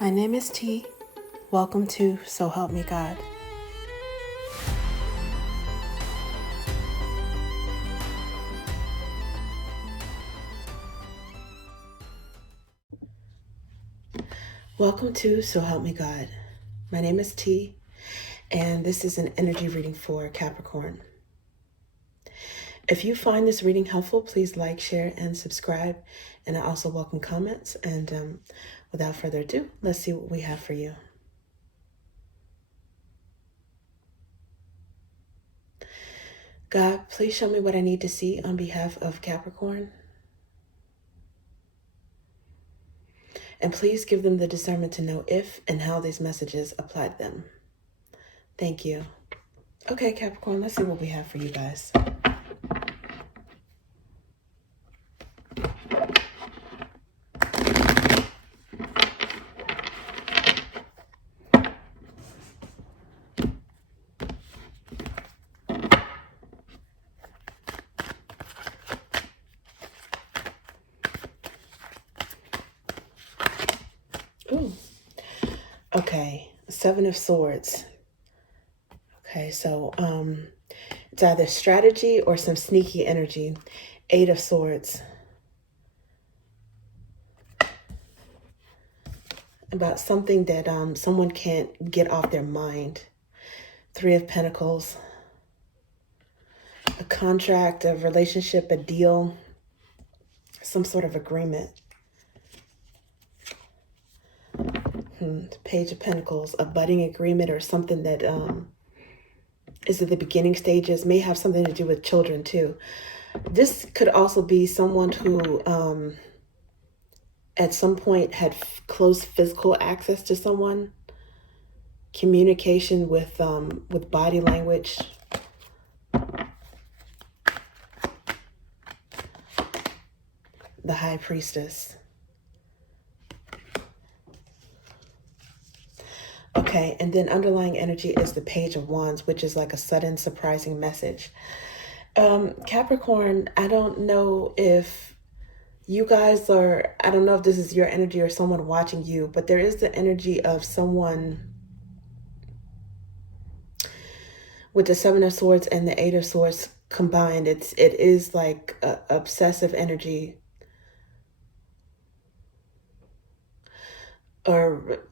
My name is T. Welcome to So Help Me God. Welcome to So Help Me God. My name is T, and this is an energy reading for Capricorn. If you find this reading helpful, please like, share, and subscribe. And I also welcome comments. And without further ado, let's see what we have for you. God, please show me what I need to see on behalf of Capricorn. And please give them the discernment to know if and how these messages apply to them. Thank you. Okay, Capricorn, let's see what we have for you guys. Ooh. Okay, Seven of Swords. Okay, so it's either strategy or some sneaky energy. Eight of Swords. About something that someone can't get off their mind. Three of Pentacles. A contract, a relationship, a deal, some sort of agreement. Page of Pentacles, a budding agreement or something that is at the beginning stages, may have something to do with children too. This could also be someone who at some point had close physical access to someone, communication with body language. The High Priestess. Okay, and then underlying energy is the Page of Wands, which is like a sudden surprising message. Capricorn, I don't know if you guys are, I don't know if this is your energy or someone watching you, but there is the energy of someone with the Seven of Swords and the Eight of Swords combined. It is like obsessive energy, or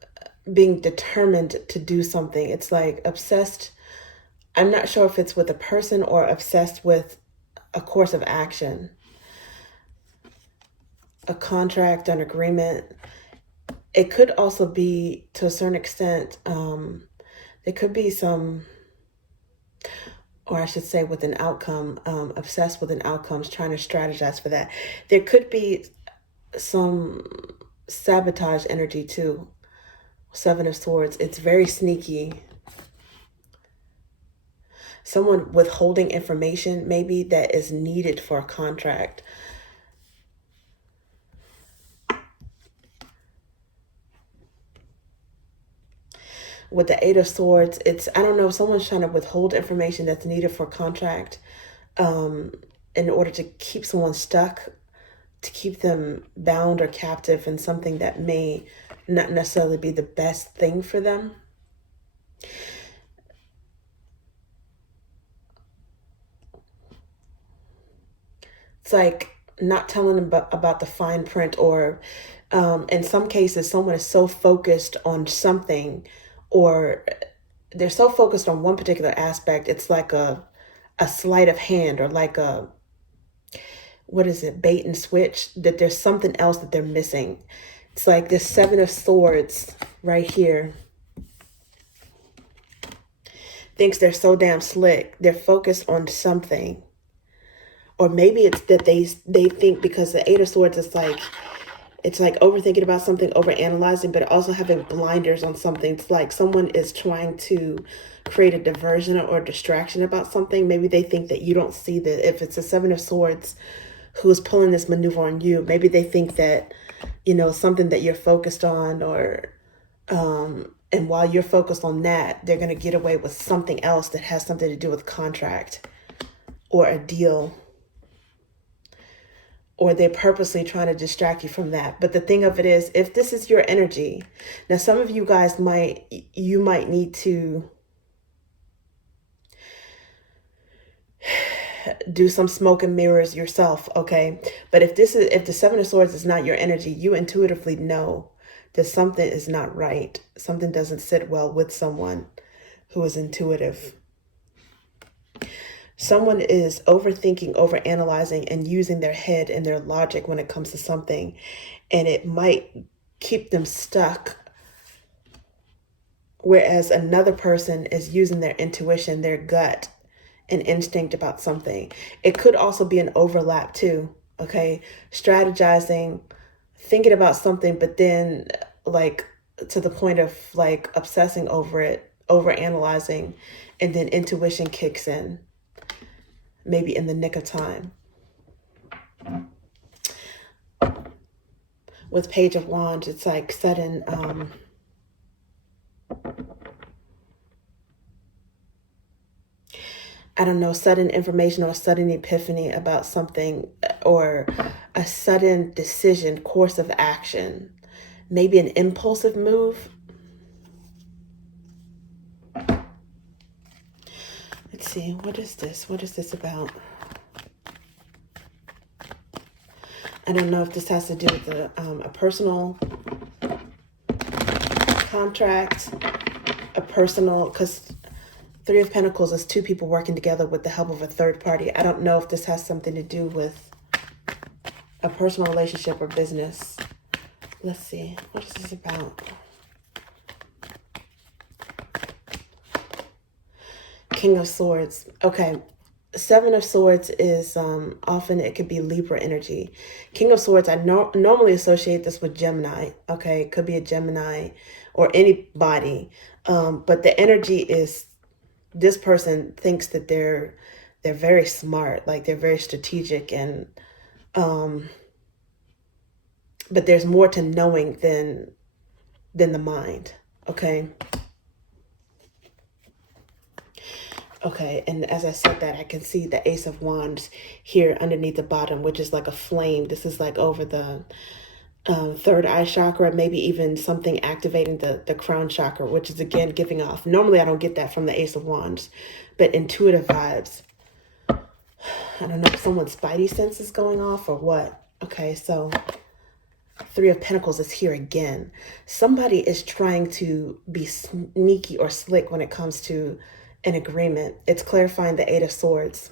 being determined to do something. It's like obsessed. I'm not sure if it's with a person or obsessed with a course of action, a contract, an agreement. It could also be, to a certain extent, there could be some, or I should say with an outcome, obsessed with an outcome, trying to strategize for that. There could be some sabotage energy too. Seven of Swords. It's very sneaky. Someone withholding information maybe that is needed for a contract. With the Eight of Swords, it's, I don't know, someone's trying to withhold information that's needed for a contract in order to keep someone stuck, to keep them bound or captive in something that may not necessarily be the best thing for them. It's like not telling them about the fine print, or in some cases, someone is so focused on something, or they're so focused on one particular aspect. It's like a sleight of hand, or like a, what is it, bait and switch, that there's something else that they're missing. It's like this Seven of Swords right here thinks they're so damn slick. They're focused on something. Or maybe it's that they think, because the Eight of Swords is like, it's like overthinking about something, overanalyzing, but also having blinders on something. It's like someone is trying to create a diversion or distraction about something. Maybe they think that you don't see that. If it's a Seven of Swords who's pulling this maneuver on you, maybe they think that, you know, something that you're focused on, or and while you're focused on that, they're going to get away with something else that has something to do with contract or a deal, or they're purposely trying to distract you from that. But the thing of it is, if this is your energy, now some of you guys might need to do some smoke and mirrors yourself, okay? But if the Seven of Swords is not your energy, you intuitively know that something is not right. Something doesn't sit well with someone who is intuitive. Someone is overthinking, overanalyzing, and using their head and their logic when it comes to something, and it might keep them stuck. Whereas another person is using their intuition, their gut, and instinct about something. It could also be an overlap too, okay? Strategizing, thinking about something, but then like to the point of like obsessing over it, overanalyzing, and then intuition kicks in, maybe in the nick of time. With Page of Wands, it's like sudden, I don't know, sudden information or sudden epiphany about something, or a sudden decision, course of action, maybe an impulsive move. Let's see, what is this? What is this about? I don't know if this has to do with a personal contract, a personal, because Three of Pentacles is two people working together with the help of a third party. I don't know if this has something to do with a personal relationship or business. Let's see, what is this about? King of Swords. Okay. Seven of Swords is often it could be Libra energy. King of Swords, I normally associate this with Gemini. Okay, it could be a Gemini or anybody. But the energy is, this person thinks that they're very smart, like they're very strategic, and but there's more to knowing than the mind. Okay. Okay, and as I said that, I can see the Ace of Wands here underneath the bottom, which is like a flame. This is like over the third eye chakra, maybe even something activating the crown chakra, which is again giving off. Normally, I don't get that from the Ace of Wands, but intuitive vibes. I don't know if someone's spidey sense is going off or what. Okay, so Three of Pentacles is here again. Somebody is trying to be sneaky or slick when it comes to an agreement. It's clarifying the Eight of Swords.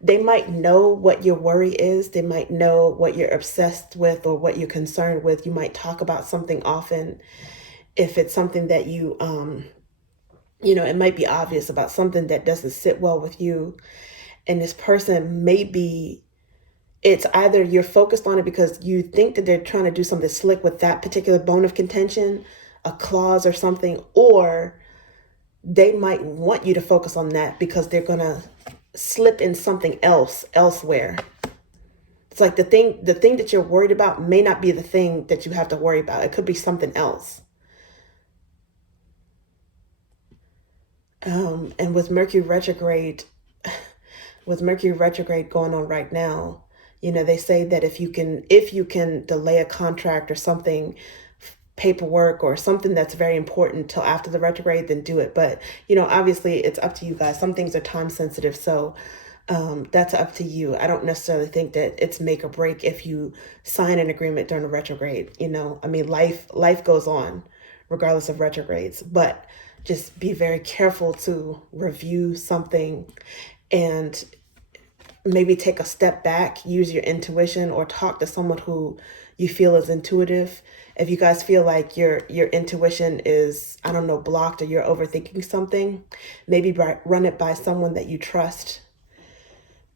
They might know what your worry is. They might know what you're obsessed with or what you're concerned with. You might talk about something often. If it's something that you, it might be obvious about something that doesn't sit well with you. And this person may be, it's either you're focused on it because you think that they're trying to do something slick with that particular bone of contention, a clause or something, or they might want you to focus on that because they're going to slip in something else elsewhere. It's like the thing that you're worried about may not be the thing that you have to worry about. It could be something else. And with Mercury retrograde going on right now, they say that if you can delay a contract or something, paperwork or something that's very important till after the retrograde, then do it. But obviously it's up to you guys. Some things are time sensitive, so that's up to you. I don't necessarily think that it's make or break if you sign an agreement during a retrograde. Life goes on regardless of retrogrades, but just be very careful to review something and maybe take a step back, use your intuition, or talk to someone who you feel is intuitive. If you guys feel like your intuition is, I don't know, blocked, or you're overthinking something, maybe run it by someone that you trust.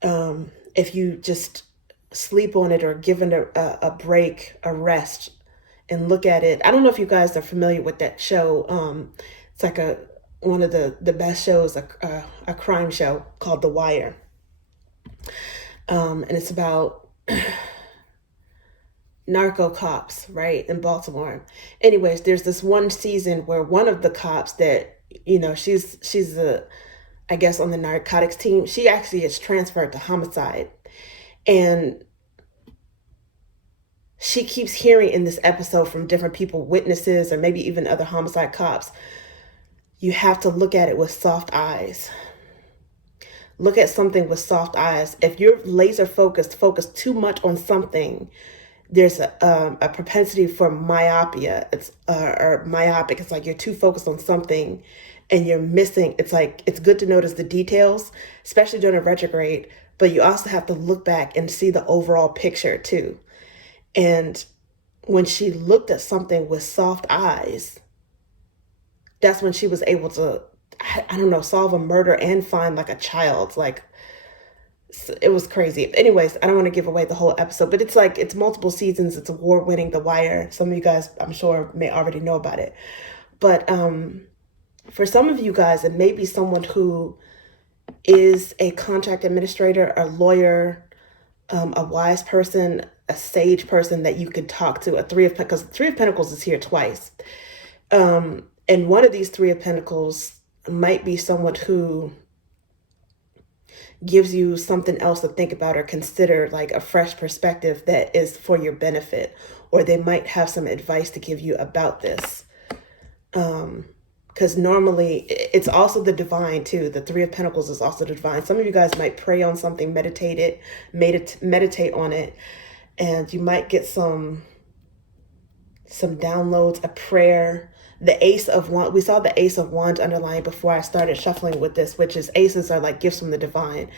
If you just sleep on it or give it a break, a rest, and look at it. I don't know if you guys are familiar with that show. It's like one of the best shows, a crime show called The Wire. And it's about narco cops, right, in Baltimore. Anyways, there's this one season where one of the cops that, she's I guess on the narcotics team, she actually is transferred to homicide. And she keeps hearing in this episode from different people, witnesses, or maybe even other homicide cops, you have to look at it with soft eyes. Look at something with soft eyes. If you're laser focused too much on something, there's a propensity for myopia. It's or myopic. It's like you're too focused on something and you're missing. It's like, it's good to notice the details, especially during a retrograde, but you also have to look back and see the overall picture too. And when she looked at something with soft eyes, that's when she was able to, I don't know, solve a murder and find like a child. Like, it was crazy. Anyways, I don't want to give away the whole episode, but it's like, it's multiple seasons. It's award-winning, The Wire. Some of you guys, I'm sure, may already know about it. But for some of you guys, it may be someone who is a contract administrator, a lawyer, a wise person, a sage person that you could talk to. Because Three of Pentacles is here twice. And one of these Three of Pentacles might be someone who gives you something else to think about or consider, like a fresh perspective that is for your benefit, or they might have some advice to give you about this. Because normally it's also the divine too. The Three of Pentacles is also the divine. Some of you guys might pray on something, meditate on it, and you might get some downloads, a prayer. The Ace of Wands, we saw the Ace of Wands underlying before I started shuffling with this, which is aces are like gifts from the divine.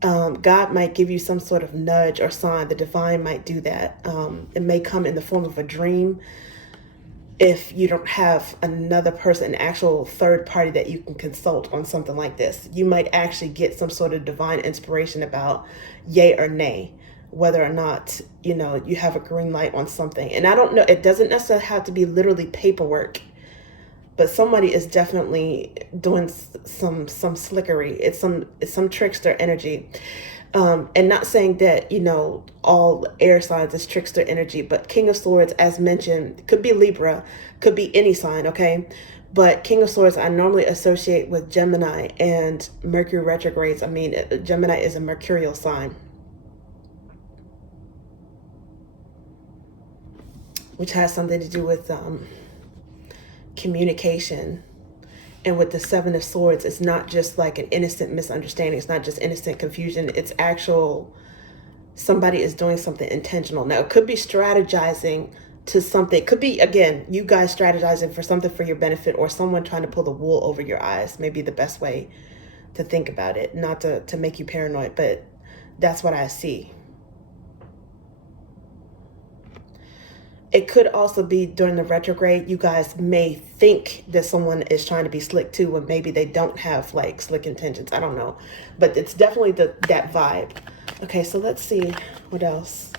God might give you some sort of nudge or sign. The divine might do that. It may come in the form of a dream. If you don't have another person, an actual third party that you can consult on something like this, you might actually get some sort of divine inspiration about yay or nay, whether or not, you know, you have a green light on something. And I don't know, it doesn't necessarily have to be literally paperwork, but somebody is definitely doing some slickery. It's some trickster energy. And not saying that, you know, all air signs is trickster energy, but King of Swords, as mentioned, could be Libra, could be any sign, okay? But King of Swords, I normally associate with Gemini and Mercury retrogrades. I mean, Gemini is a mercurial sign, which has something to do with communication. And with the Seven of Swords, it's not just like an innocent misunderstanding. It's not just innocent confusion. It's actual, somebody is doing something intentional. Now, it could be strategizing to something. It could be, again, you guys strategizing for something for your benefit, or someone trying to pull the wool over your eyes. Maybe the best way to think about it. Not to make you paranoid, but that's what I see. It could also be during the retrograde, you guys may think that someone is trying to be slick too, when maybe they don't have like slick intentions. I don't know, but it's definitely that vibe. Okay, so let's see what else.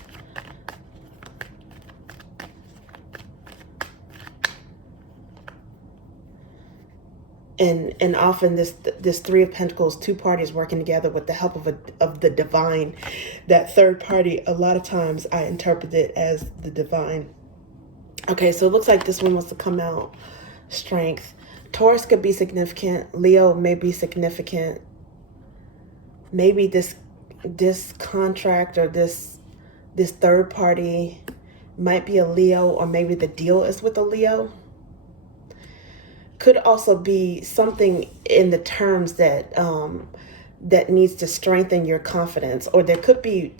And often this Three of Pentacles, two parties working together with the help of the divine. That third party, a lot of times I interpret it as the divine. Okay, so it looks like this one wants to come out. Strength. Taurus could be significant. Leo may be significant. Maybe this contract or this third party might be a Leo, or maybe the deal is with a Leo. Could also be something in the terms that that needs to strengthen your confidence. Or there could be,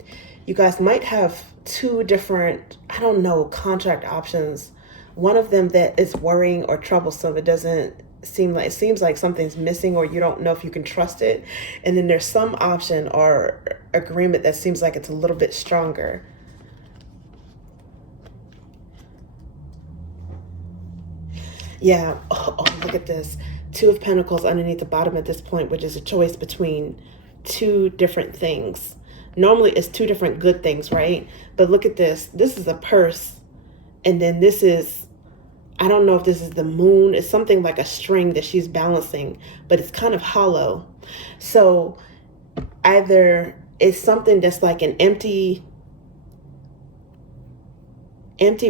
you guys might have two different, I don't know, contract options. One of them that is worrying or troublesome. It seems like something's missing, or you don't know if you can trust it. And then there's some option or agreement that seems like it's a little bit stronger. Yeah. Oh, look at this. Two of Pentacles underneath the bottom at this point, which is a choice between two different things. Normally it's two different good things, right? But look at this. This is a purse. And then this is, I don't know if this is the moon. It's something like a string that she's balancing, but it's kind of hollow. So either it's something that's like an empty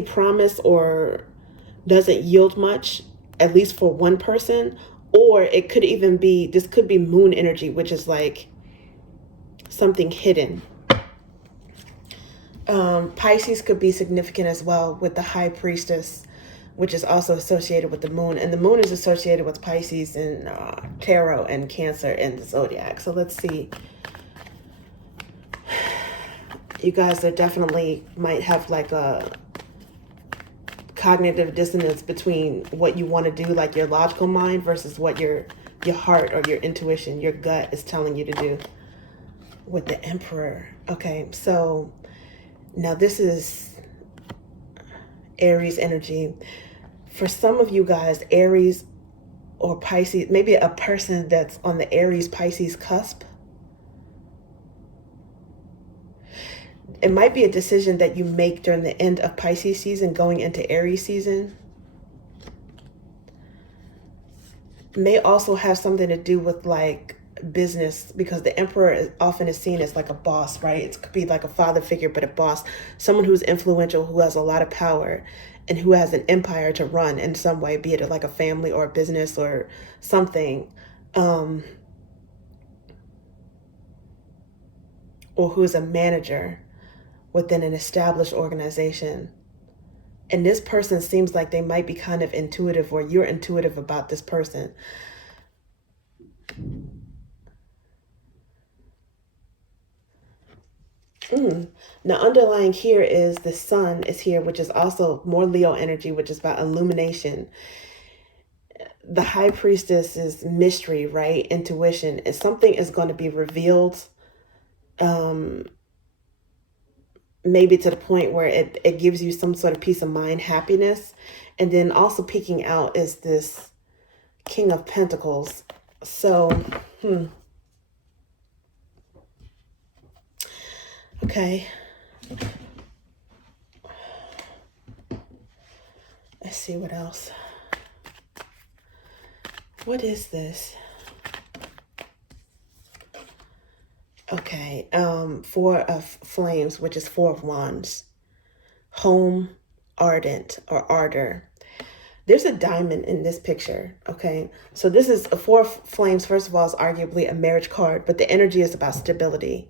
promise, or doesn't yield much, at least for one person. Or it could even be, this could be moon energy, which is like something hidden. Pisces could be significant as well with the High Priestess, which is also associated with the moon. And the moon is associated with Pisces and Tarot and Cancer in the zodiac. So let's see. You guys are definitely might have like a cognitive dissonance between what you want to do, like your logical mind, versus what your heart or your intuition, your gut is telling you to do with the Emperor. Okay, so now this is Aries energy. For some of you guys, Aries or Pisces, maybe a person that's on the Aries Pisces cusp. It might be a decision that you make during the end of Pisces season, going into Aries season. May also have something to do with like business, because the Emperor often is seen as like a boss, right? It could be like a father figure, but a boss, someone who's influential, who has a lot of power and who has an empire to run in some way, be it like a family or a business or something, or who's a manager within an established organization. And this person seems like they might be kind of intuitive, or you're intuitive about this person. Now, underlying here is the sun is here, which is also more Leo energy, which is about illumination. The High Priestess is mystery, right? Intuition. If something is going to be revealed, maybe to the point where it gives you some sort of peace of mind, happiness. And then also peeking out is this King of Pentacles. So, okay. Let's see what else. What is this? Okay, Four of Flames, which is Four of Wands. Home, ardent, or ardor. There's a diamond in this picture, okay? So this is a Four of Flames, first of all, is arguably a marriage card, but the energy is about stability.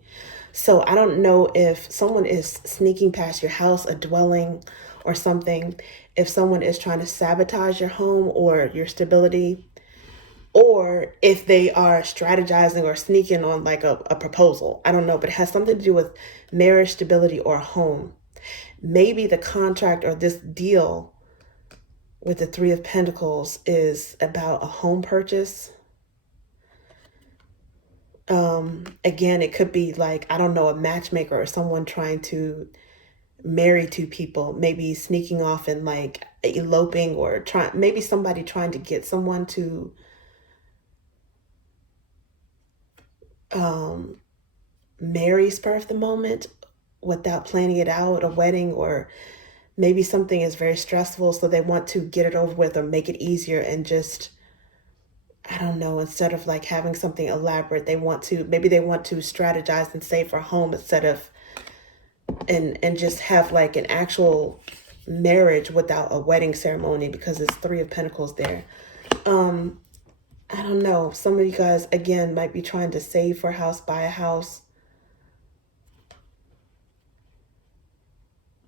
So I don't know if someone is sneaking past your house, a dwelling or something, if someone is trying to sabotage your home or your stability, or if they are strategizing or sneaking on like a proposal. I don't know, but it has something to do with marriage, stability, or home. Maybe the contract or this deal with the Three of Pentacles is about a home purchase. Again, it could be like, I don't know, a matchmaker or someone trying to marry two people, maybe sneaking off and like eloping, or maybe somebody trying to get someone to marry spur of the moment without planning it out, a wedding, or maybe something is very stressful, so they want to get it over with or make it easier, and just, I don't know, instead of like having something elaborate, maybe they want to strategize and save for home instead of, and just have like an actual marriage without a wedding ceremony, because it's Three of Pentacles there. I don't know. Some of you guys, again, might be trying to save for a house, buy a house.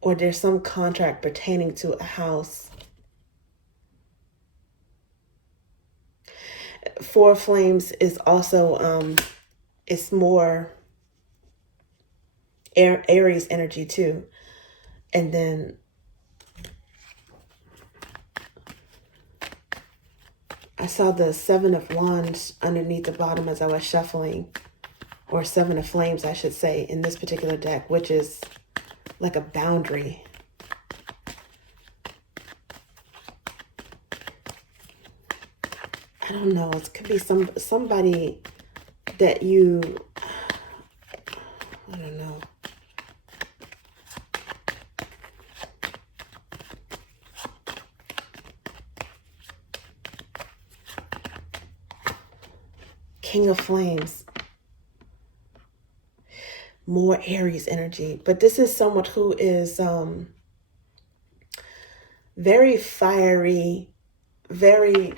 Or there's some contract pertaining to a house. Four of Flames is also, it's more Aries energy too. And then I saw the Seven of Wands underneath the bottom as I was shuffling, or Seven of Flames, I should say, in this particular deck, which is like a boundary. I don't know. It could be somebody that you, I don't know. King of Flames. More Aries energy. But this is someone who is very fiery, very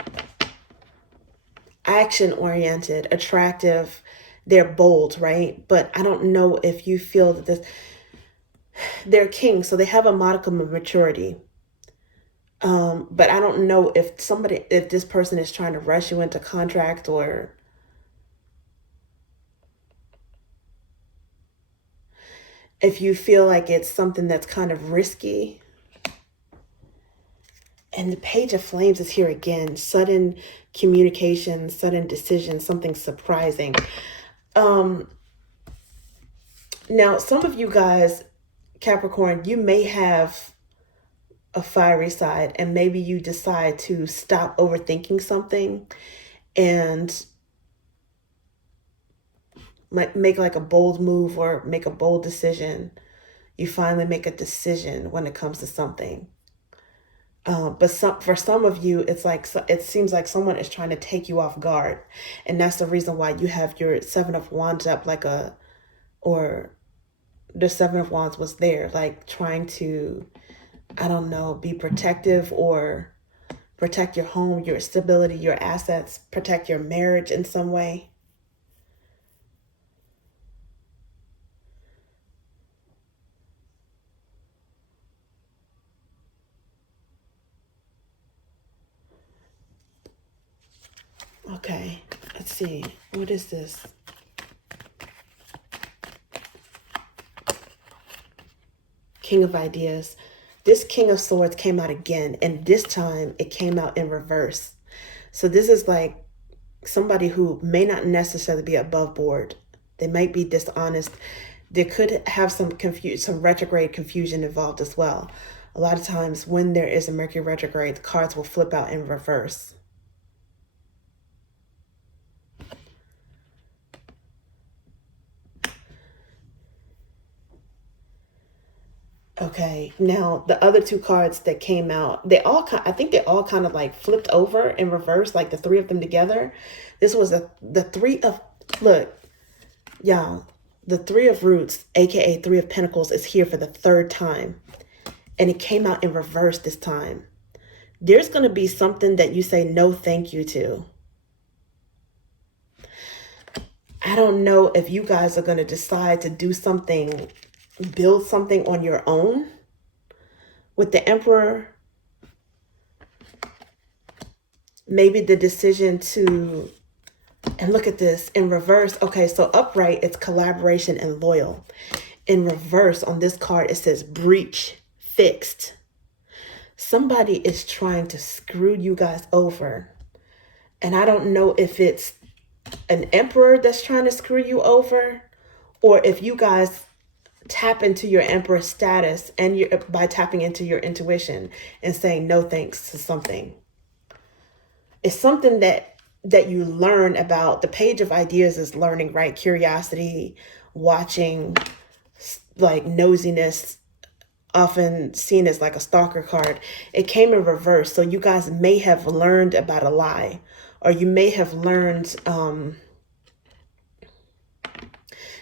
action-oriented, attractive. They're bold, right? But I don't know if you feel that this, they're kings, so they have a modicum of maturity. But I don't know if this person is trying to rush you into contract, or if you feel like it's something that's kind of risky. And the Page of Flames is here again. Sudden communication, sudden decision, something surprising. Now, some of you guys, Capricorn, you may have a fiery side, and maybe you decide to stop overthinking something and make like a bold move or make a bold decision. You finally make a decision when it comes to something. But for some of you, it's like, it seems like someone is trying to take you off guard. And that's the reason why you have your Seven of Wands up, or the Seven of Wands was there, like trying to, I don't know, be protective or protect your home, your stability, your assets, protect your marriage in some way. Okay, let's see. What is this? King of Ideas. This King of Swords came out again, and this time it came out in reverse. So this is like somebody who may not necessarily be above board. They might be dishonest. There could have some retrograde confusion involved as well. A lot of times when there is a Mercury retrograde, the cards will flip out in reverse. Okay, now the other two cards that came out, I think they all kind of like flipped over in reverse, like the three of them together. This was the three of, look, y'all, the Three of Roots, aka Three of Pentacles, is here for the third time. And it came out in reverse this time. There's going to be something that you say no thank you to. I don't know if you guys are going to decide to do something, build something on your own. With the Emperor, maybe the decision to, and look at this in reverse. Okay, so upright, it's collaboration and loyal. In reverse on this card, it says breach, fixed. Somebody is trying to screw you guys over. And I don't know if it's an Emperor that's trying to screw you over, or if you guys tap into your Emperor status and by tapping into your intuition and saying no thanks to something. It's something that you learn about. The Page of Ideas is learning, right? Curiosity, watching, like nosiness, often seen as like a stalker card. It came in reverse. So you guys may have learned about a lie, or you may have learned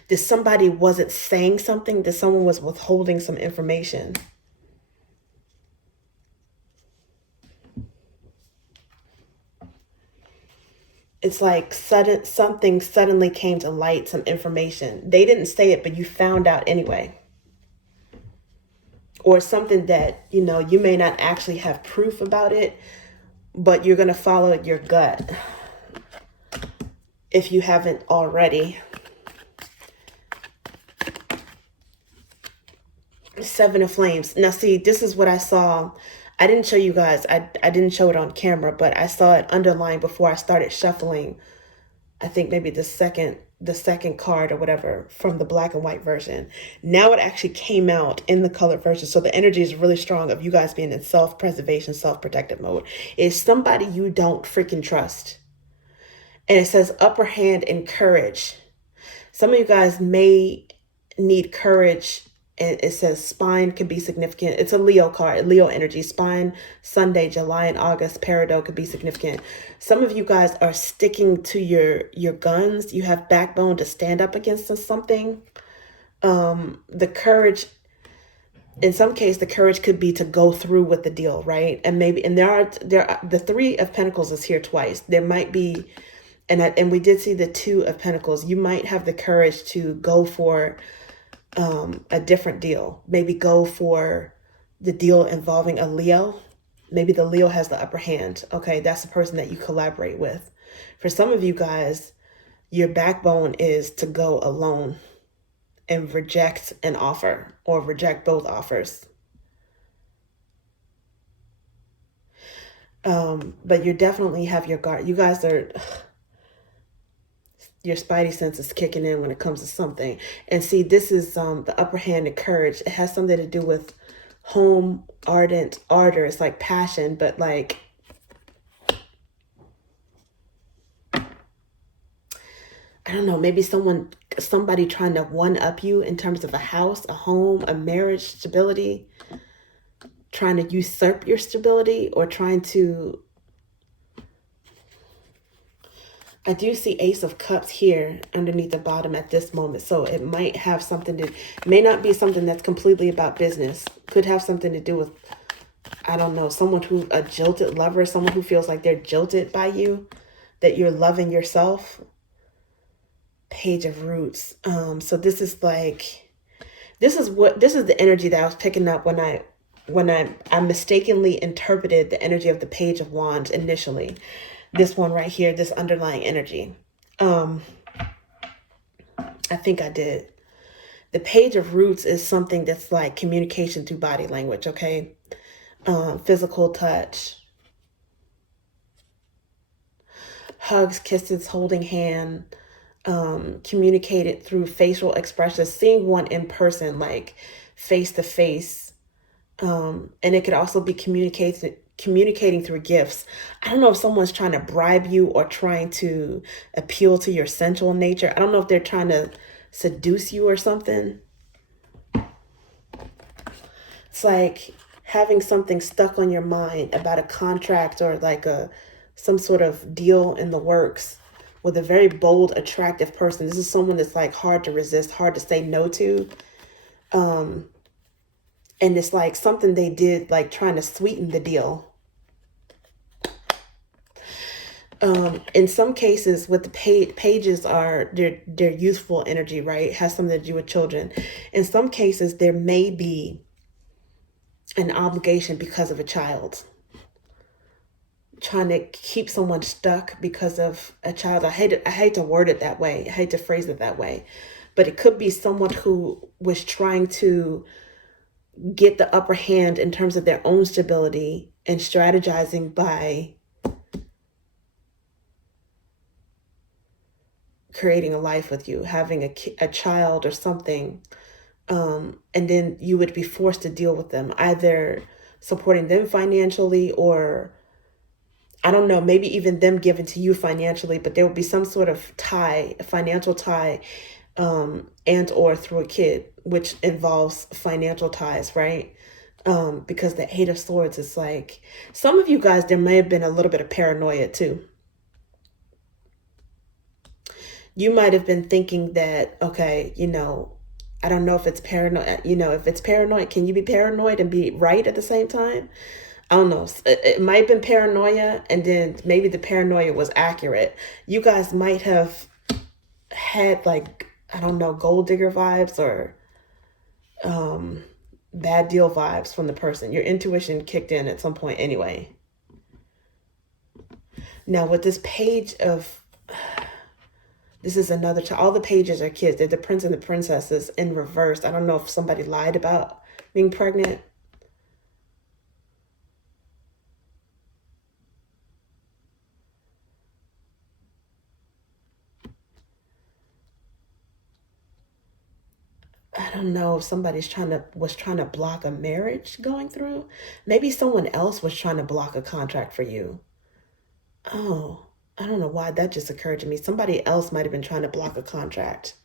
that somebody wasn't saying something, that someone was withholding some information. It's like something suddenly came to light, some information. They didn't say it, but you found out anyway. Or something that, you know, you may not actually have proof about it, but you're going to follow your gut if you haven't already. Seven of Flames. Now, see, this is what I saw. I didn't show you guys. I didn't show it on camera, but I saw it underlined before I started shuffling. I think maybe the second card or whatever from the black and white version. Now it actually came out in the colored version. So the energy is really strong of you guys being in self-preservation, self-protective mode. It's somebody you don't freaking trust. And it says upper hand and courage. Some of you guys may need courage. And it says spine can be significant. It's a Leo card, Leo energy. Spine, Sunday, July and August, peridot could be significant. Some of you guys are sticking to your guns. You have backbone to stand up against something. The courage, in some case, the courage could be to go through with the deal, right? And maybe, and there are the Three of Pentacles is here twice. There might be, and we did see the Two of Pentacles. You might have the courage to go for a different deal. Maybe go for the deal involving a Leo. Maybe the Leo has the upper hand. Okay, that's the person that you collaborate with. For some of you guys, your backbone is to go alone and reject an offer or reject both offers. But you definitely have your guard. You guys are, your spidey sense is kicking in when it comes to something. And see, this is the upper hand and courage. It has something to do with home, ardent, ardor. It's like passion, but like, I don't know, maybe somebody trying to one up you in terms of a house, a home, a marriage, stability, trying to usurp your stability, or trying to, I do see Ace of Cups here underneath the bottom at this moment. So it might have something to, may not be something that's completely about business. Could have something to do with, I don't know, a jilted lover, someone who feels like they're jilted by you, that you're loving yourself. Page of Roots. So this is like, this is the energy that I was picking up when I mistakenly interpreted the energy of the Page of Wands initially. This one right here, this underlying energy. I think I did. The Page of Roots is something that's like communication through body language, okay? Physical touch. Hugs, kisses, holding hand. Communicated through facial expressions, seeing one in person, like face to face. And it could also be communicating through gifts. I don't know if someone's trying to bribe you or trying to appeal to your sensual nature. I don't know if they're trying to seduce you or something. It's like having something stuck on your mind about a contract or like some sort of deal in the works with a very bold, attractive person. This is someone that's like hard to resist, hard to say no to. And it's like something they did, like trying to sweeten the deal. In some cases with the pages are their youthful energy, right? It has something to do with children. In some cases, there may be an obligation because of a child. Trying to keep someone stuck because of a child. I hate to word it that way. I hate to phrase it that way. But it could be someone who was trying to get the upper hand in terms of their own stability and strategizing by creating a life with you, having a child or something. And then you would be forced to deal with them, either supporting them financially or, I don't know, maybe even them giving to you financially, but there will be some sort of tie, a financial tie, and or through a kid, which involves financial ties, right? Because the Eight of Swords is like, some of you guys, there may have been a little bit of paranoia too. You might have been thinking that, okay, I don't know if it's paranoid, if it's paranoid, can you be paranoid and be right at the same time? I don't know. It might have been paranoia, and then maybe the paranoia was accurate. You guys might have had like, I don't know, gold digger vibes or bad deal vibes from the person. Your intuition kicked in at some point anyway. Now with this page of, this is another child. All the pages are kids. They're the prince and the princesses in reverse. I don't know if somebody lied about being pregnant. I don't know if somebody's was trying to block a marriage going through. Maybe someone else was trying to block a contract for you. Oh, I don't know why that just occurred to me. Somebody else might have been trying to block a contract,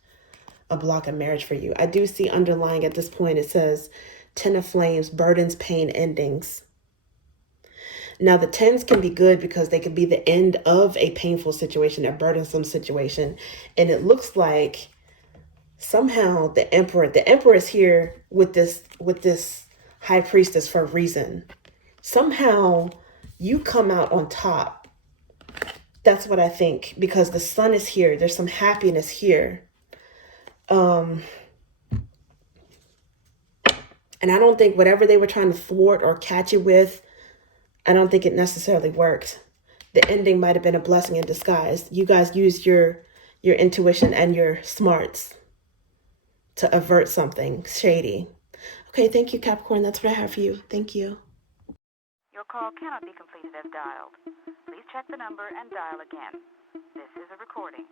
block a marriage for you. I do see underlying at this point, it says 10 of Flames, burdens, pain, endings. Now the 10s can be good because they could be the end of a painful situation, a burdensome situation. And it looks like somehow the emperor is here with this high priestess for a reason. Somehow you come out on top. That's what I think, because the sun is here. There's some happiness here. And I don't think whatever they were trying to thwart or catch you with, I don't think it necessarily worked. The ending might have been a blessing in disguise. You guys used your intuition and your smarts to avert something shady. Okay, thank you, Capricorn. That's what I have for you. Thank you. Your call cannot be completed as dialed. Please check the number and dial again. This is a recording.